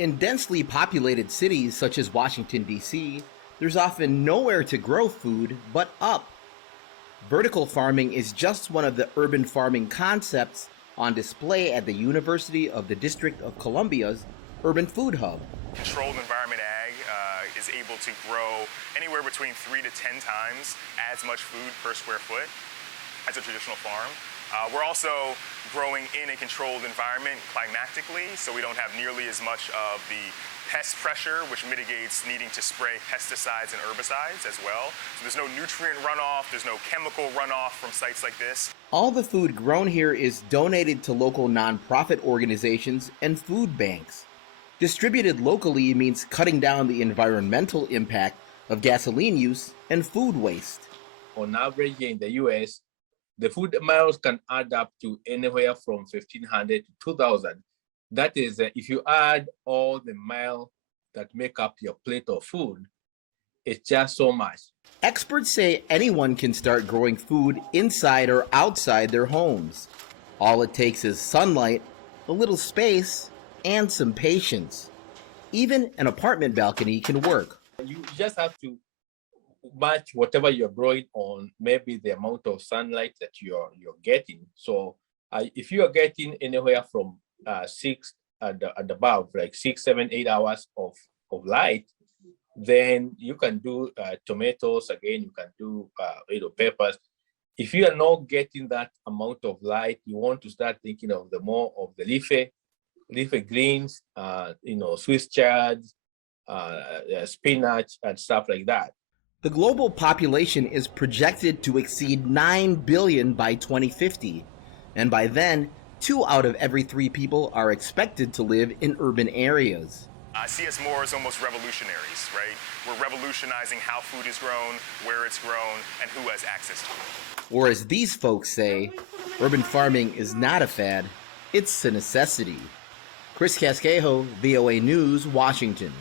In densely populated cities such as Washington, D.C., there's often nowhere to grow food but up. Vertical farming is just one of the urban farming concepts on display at the University of the District of Columbia's Urban Food Hub. Controlled environment ag is able to grow anywhere between 3 to 10 times as much food per square foot as a traditional farm. We're also growing in a controlled environment climatically, so we don't have nearly as much of the pest pressure, which mitigates needing to spray pesticides and herbicides as well. So there's no nutrient runoff, there's no chemical runoff from sites like this. All the food grown here is donated to local nonprofit organizations and food banks. Distributed locally means cutting down the environmental impact of gasoline use and food waste. On average in the US, the food miles can add up to anywhere from 1,500 to 2,000. That is, if you add all the miles that make up your plate of food, it's just so much. Experts say anyone can start growing food inside or outside their homes. All it takes is sunlight, a little space, and some patience. Even an apartment balcony can work. You just have to match whatever you're growing on, maybe the amount of sunlight that you're getting. So if you are getting anywhere from 6 and above, like 6, 7, 8 hours of light, then you can do tomatoes. Again, you can do peppers. If you are not getting that amount of light, you want to start thinking of the more of the leafy greens, Swiss chards, spinach, and stuff like that. The global population is projected to exceed 9 billion by 2050, and by then, 2 out of every 3 people are expected to live in urban areas. I see us more as almost revolutionaries, right? We're revolutionizing how food is grown, where it's grown, and who has access to it. Or as these folks say, urban farming is not a fad, it's a necessity. Chris Casquejo, VOA News, Washington.